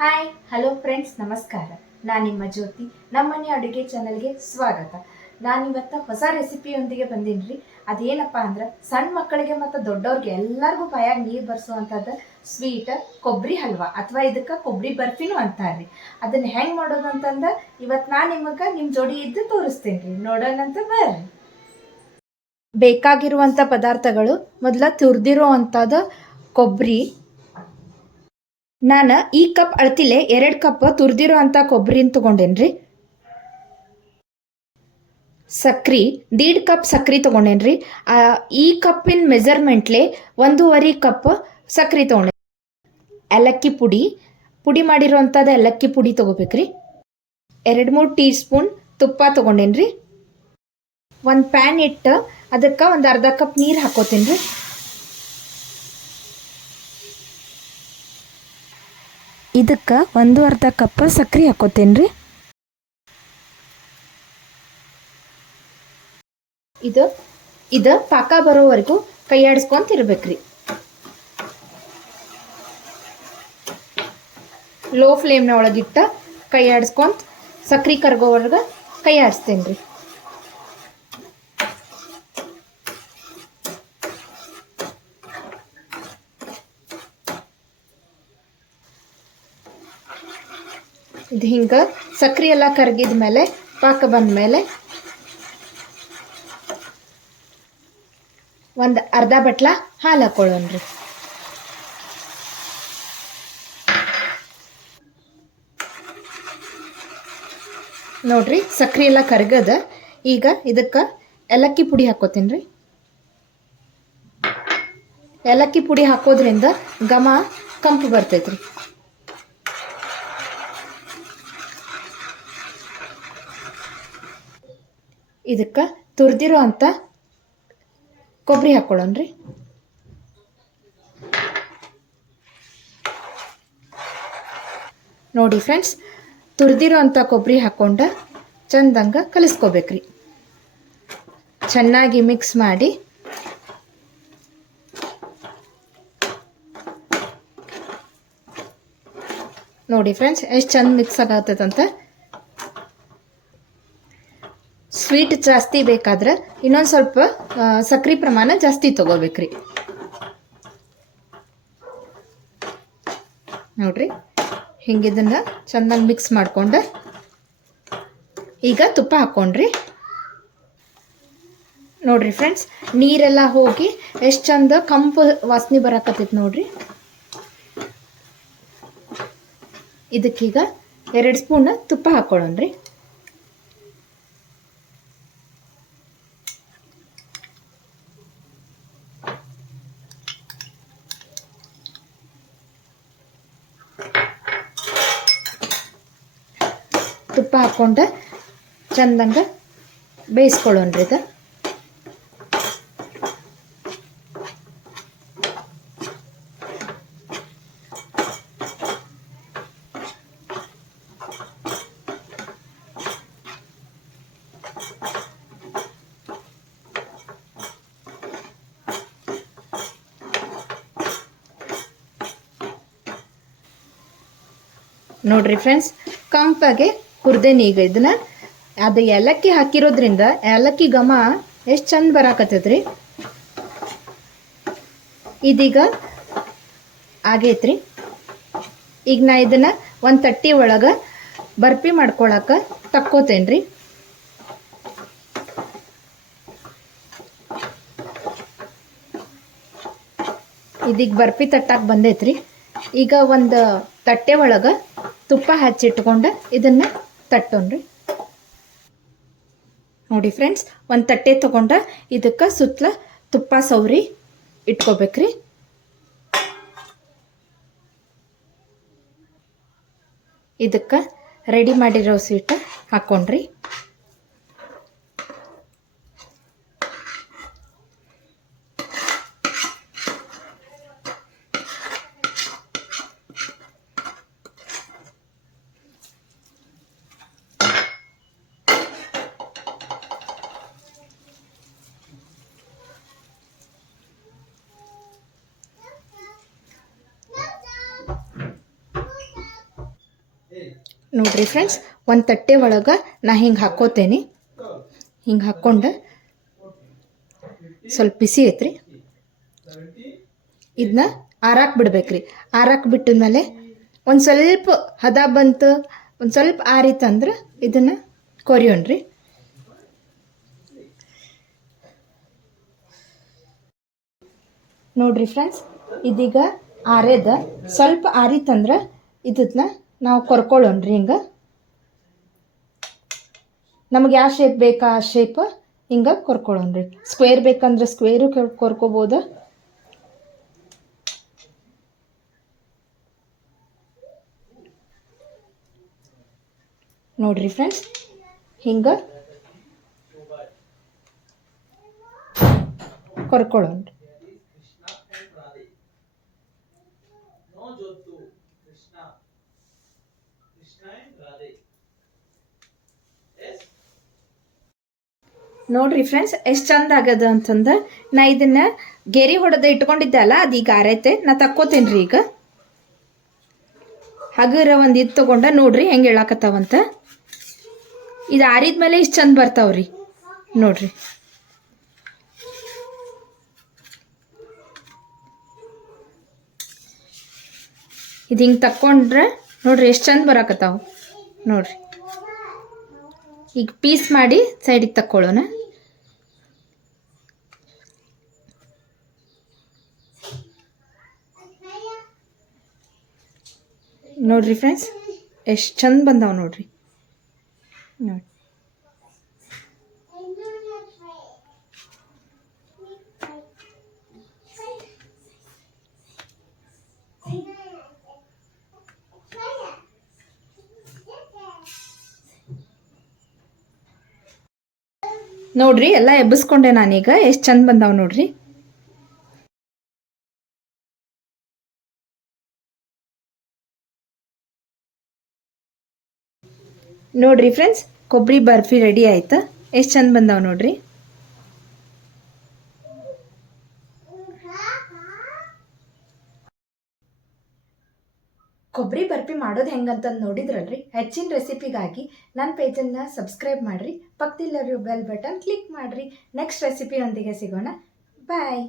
Hi hello friends, ನಮಸ್ಕಾರ. ನಾನು ನಿಮ್ಮ ಜ್ಯೋತಿ. ನಮ್ಮನೆ ಅಡುಗೆ ಚಾನಲ್ಗೆ ಸ್ವಾಗತ. ನಾನಿವತ್ತು ಹೊಸ ರೆಸಿಪಿಯೊಂದಿಗೆ ಬಂದೀನಿ ರೀ. ಅದೇನಪ್ಪ ಅಂದ್ರೆ ಸಣ್ಣ ಮಕ್ಕಳಿಗೆ ಮತ್ತು ದೊಡ್ಡವ್ರಿಗೆ ಎಲ್ಲರಿಗೂ ಬಾಯಾಗ ನೀರು ಬರ್ಸುವಂಥದ್ದು ಸ್ವೀಟ್ ಕೊಬ್ಬರಿ ಹಲ್ವಾ, ಅಥವಾ ಇದಕ್ಕೆ ಕೊಬ್ಬರಿ ಬರ್ಫಿನೂ ಅಂತಾರೆ. ಅದನ್ನು ಹೆಂಗೆ ಮಾಡೋದು ಅಂತಂದು ಇವತ್ತು ನಾನು ನಿಮ್ಮ ಜೋಡಿ ಇದ್ದು ತೋರಿಸ್ತೀನಿ ರೀ. ನೋಡೋಣಂತ ಬರ್ರಿ. ಬೇಕಾಗಿರುವಂಥ ಪದಾರ್ಥಗಳು: ಮೊದಲ ತುರಿದಿರೋ ಅಂಥದ್ದು ಕೊಬ್ಬರಿ. ನಾನು ಈ ಕಪ್ ಅಳತಿಲೆ 2 ಕಪ್ ತುರಿದಿರೋ ಅಂಥ ಕೊಬ್ಬರಿನ ತೊಗೊಂಡೇನ್ರಿ. ಸಕ್ರೆ 1.5 ಕಪ್ ಸಕ್ರೆ ತೊಗೊಂಡೇನ್ರಿ. ಈ ಕಪ್ಪಿನ ಮೆಜರ್ಮೆಂಟ್ಲೆ 1.5 ಕಪ್ ಸಕ್ರೆ ತೊಗೊಂಡೆ. ಏಲಕ್ಕಿ ಪುಡಿ ಮಾಡಿರೋ ಅಂಥದ್ದು ಏಲಕ್ಕಿ ಪುಡಿ ತೊಗೋಬೇಕ್ರಿ. 2-3 ಟೀ ಸ್ಪೂನ್ ತುಪ್ಪ ತೊಗೊಂಡೇನ್ರಿ. ಒಂದು ಪ್ಯಾನ್ ಇಟ್ಟು ಅದಕ್ಕೆ ಒಂದು ಅರ್ಧ ಕಪ್ ನೀರು ಹಾಕೋತೀನಿ ರೀ. ಇದಕ್ಕೆ 1/2 ಕಪ್ ಸಕ್ರೆ ಹಾಕೋತೀನಿ ರೀ. ಇದು ಪಾಕ ಬರೋವರೆಗೂ ಕೈ ಆಡಿಸ್ಕೊಂತ ಇರ್ಬೇಕ್ರಿ. ಲೋ ಫ್ಲೇಮ್ನ ಒಳಗಿಟ್ಟ ಕೈ ಆಡಿಸ್ಕೊಂತ ಸಕ್ರೆ ಕರ್ಗೋವರೆಗೆ ಕೈ ಆಡಿಸ್ತೇನೆ ರೀ. ಇದು ಹಿಂಗೆ ಸಕ್ರೆ ಎಲ್ಲ ಕರಗಿದ ಮೇಲೆ, ಪಾಕ ಬಂದ ಮೇಲೆ ಒಂದು ಅರ್ಧ ಬಟ್ಲ ಹಾಲು ಹಾಕೊಳ್ಳೋಣ್ರಿ. ನೋಡ್ರಿ, ಸಕ್ರೆ ಎಲ್ಲ ಕರಗದ. ಈಗ ಇದಕ್ಕೆ ಏಲಕ್ಕಿ ಪುಡಿ ಹಾಕೋತೀನಿ ರೀ. ಏಲಕ್ಕಿ ಪುಡಿ ಹಾಕೋದ್ರಿಂದ ಘಮ ಕಂಪು ಬರ್ತೈತ್ರಿ. ಇದಕ್ಕೆ ತುರಿದಿರೋ ಅಂಥ ಕೊಬ್ಬರಿ ಹಾಕ್ಕೊಳ್ಳೋಣ್ರಿ. ನೋಡಿ ಫ್ರೆಂಡ್ಸ್, ತುರಿದಿರೋ ಅಂಥ ಕೊಬ್ಬರಿ ಹಾಕ್ಕೊಂಡು ಚಂದಂಗೆ ಕಲಿಸ್ಕೋಬೇಕ್ರಿ. ಚೆನ್ನಾಗಿ ಮಿಕ್ಸ್ ಮಾಡಿ ನೋಡಿ ಫ್ರೆಂಡ್ಸ್, ಎಷ್ಟು ಚಂದ ಮಿಕ್ಸ್ ಆಗತ್ತಂತ. ಸ್ವೀಟ್ ಜಾಸ್ತಿ ಬೇಕಾದ್ರೆ ಇನ್ನೊಂದು ಸ್ವಲ್ಪ ಸಕ್ರೆ ಪ್ರಮಾಣ ಜಾಸ್ತಿ ತಗೋಬೇಕ್ರಿ. ನೋಡ್ರಿ, ಹಿಂಗಿದನ್ನು ಚೆನ್ನಾಗಿ ಮಿಕ್ಸ್ ಮಾಡ್ಕೊಂಡು ಈಗ ತುಪ್ಪ ಹಾಕ್ಕೊಂಡ್ರಿ. ನೋಡ್ರಿ ಫ್ರೆಂಡ್ಸ್, ನೀರೆಲ್ಲ ಹೋಗಿ ಎಷ್ಟು ಚಂದ ಕಂಪು ವಾಸನೆ ಬರಾಕತ್ತೈತಿ ನೋಡ್ರಿ. ಇದಕ್ಕೀಗ 2 ಸ್ಪೂನ್ ತುಪ್ಪ ಹಾಕ್ಕೊಳ್ಳೋಣ್ರಿ. ತುಪ್ಪ ಹಾಕ್ಕೊಂಡು ಚಂದಂಗೆ ಬೇಯಿಸ್ಕೊಳ್ಳೋಣ್ರಿ. ಇದು ನೋಡ್ರಿ ಫ್ರೆಂಡ್ಸ್, ಕಂಪಾಗೆ ಹುರಿದೇನಿ. ಈಗ ಇದನ್ನ ಅದು ಏಲಕ್ಕಿ ಹಾಕಿರೋದ್ರಿಂದ ಏಲಕ್ಕಿ ಘಮ ಎಷ್ಟು ಚಂದ ಬರಾಕತ್ತೈತ್ರಿ. ಇದೀಗ ಆಗೈತ್ರಿ. ಈಗ ನಾ ಇದನ್ನ ಒಂದು ತಟ್ಟಿ ಒಳಗೆ ಬರ್ಫಿ ಮಾಡ್ಕೊಳಕ್ಕೆ ತಕ್ಕೋತೇನ್ರಿ. ಇದೀಗ ಬರ್ಫಿ ತಟ್ಟಾಕ ಬಂದೈತ್ರಿ. ಈಗ ಒಂದು ತಟ್ಟೆ ಒಳಗೆ ತುಪ್ಪ ಹಚ್ಚಿಟ್ಕೊಂಡು ಇದನ್ನು ತಟ್ಟೋಣ್ರಿ. ನೋಡಿ ಫ್ರೆಂಡ್ಸ್, ಒಂದು ತಟ್ಟೆ ತೊಗೊಂಡು ಇದಕ್ಕೆ ಸುತ್ತಲ ತುಪ್ಪ ಸವರಿ ಇಟ್ಕೋಬೇಕ್ರಿ. ಇದಕ್ಕೆ ರೆಡಿ ಮಾಡಿರೋ ಸ್ವೀಟ್ ಹಾಕ್ಕೊಂಡ್ರಿ. ನೋಡ್ರಿ ಫ್ರೆಂಡ್ಸ್, ಒಂದು ತಟ್ಟೆ ಒಳಗೆ ನಾ ಹಿಂಗೆ ಹಾಕೋತೇನೆ. ಹಿಂಗೆ ಹಾಕ್ಕೊಂಡು ಸ್ವಲ್ಪ ಬಿಸಿ ಐತ್ರಿ, ಇದನ್ನ ಆರಾಕ್ ಬಿಡ್ಬೇಕ್ರಿ. ಆರಾಕ್ ಬಿಟ್ಟಿದ್ಮೇಲೆ ಒಂದು ಸ್ವಲ್ಪ ಹದ ಬಂತು, ಒಂದು ಸ್ವಲ್ಪ ಆರಿತಂದ್ರೆ ಇದನ್ನು ಕೊರಿಯೋಣ್ರಿ. ನೋಡ್ರಿ ಫ್ರೆಂಡ್ಸ್, ಇದೀಗ ಆರ್ಯದ ಸ್ವಲ್ಪ ಆರಿತಂದ್ರೆ ಇದನ್ನ ನಾವು ಕೊರ್ಕೊಳ್ಳೋಣ್ರಿ. ಹಿಂಗೆ ನಮಗೆ ಯಾವ ಶೇಪ್ ಬೇಕಾ ಆ ಶೇಪ್ ಹಿಂಗೆ ಕೊರ್ಕೊಳ್ಳೋಣ್ರಿ. ಸ್ಕ್ವೇರ್ ಬೇಕಂದ್ರೆ ಸ್ಕ್ವೇರು ಕೊರ್ಕೋಬೋದು. ನೋಡ್ರಿ ಫ್ರೆಂಡ್ಸ್, ಹಿಂಗೆ ಕೊರ್ಕೊಳ್ಳೋಣ್ರಿ. ನೋಡ್ರಿ ಫ್ರೆಂಡ್ಸ್, ಎಷ್ಟು ಚಂದ ಆಗದ ಅಂತಂದ. ನಾ ಇದನ್ನ ಗೆರಿ ಹೊಡೆದ ಇಟ್ಕೊಂಡಿದ್ದೆ ಅಲ್ಲ, ಅದೀಗ ಆರೈತೆ. ನಾ ತಕ್ಕೋತೇನೆ ರೀ. ಈಗ ಹಗರ ಒಂದು ಇದು ತೊಗೊಂಡ ನೋಡ್ರಿ ಹೆಂಗೆ ಹೇಳಾಕತ್ತಾವಂತ. ಇದು ಆರಿದ್ಮೇಲೆ ಇಷ್ಟು ಚಂದ ಬರ್ತಾವ್ರಿ. ನೋಡ್ರಿ, ಇದು ಹಿಂಗೆ ತಕ್ಕೊಂಡ್ರೆ ನೋಡ್ರಿ ಎಷ್ಟು ಚಂದ ಬರಾಕತ್ತಾವ. ನೋಡ್ರಿ, ಈಗ ಪೀಸ್ ಮಾಡಿ ಸೈಡಿಗೆ ತಕ್ಕೊಳ್ಳೋಣ. ನೋಡ್ರಿ ಫ್ರೆಂಡ್ಸ್, ಎಷ್ಟು ಚಂದ ಬಂದಾವ ನೋಡ್ರಿ. ನೋಡಿ, ನೋಡ್ರಿ ಎಲ್ಲ ಎಬ್ಬಿಸ್ಕೊಂಡೆ ನಾನೀಗ. ಎಷ್ಟು ಚಂದ ಬಂದಾವ ನೋಡ್ರಿ. ನೋಡ್ರಿ ಫ್ರೆಂಡ್ಸ್, ಕೊಬ್ಬರಿ ಬರ್ಫಿ ರೆಡಿ ಆಯ್ತಾ. ಎಷ್ಟು ಚಂದ ಬಂದಾವ ನೋಡ್ರಿ. ಕೊಬ್ಬರಿ ಬರ್ಫಿ ಮಾಡೋದು ಹೆಂಗಂತಂದು ನೋಡಿದ್ರಲ್ರಿ. ಹೆಚ್ಚಿನ ರೆಸಿಪಿಗಾಗಿ ನನ್ನ ಪೇಜನ್ನು ಸಬ್ಸ್ಕ್ರೈಬ್ ಮಾಡಿರಿ, ಪಕ್ಕದಲ್ಲಿರೋ ಬೆಲ್ ಬಟನ್ ಕ್ಲಿಕ್ ಮಾಡಿರಿ. ನೆಕ್ಸ್ಟ್ ರೆಸಿಪಿಯೊಂದಿಗೆ ಸಿಗೋಣ. ಬಾಯ್.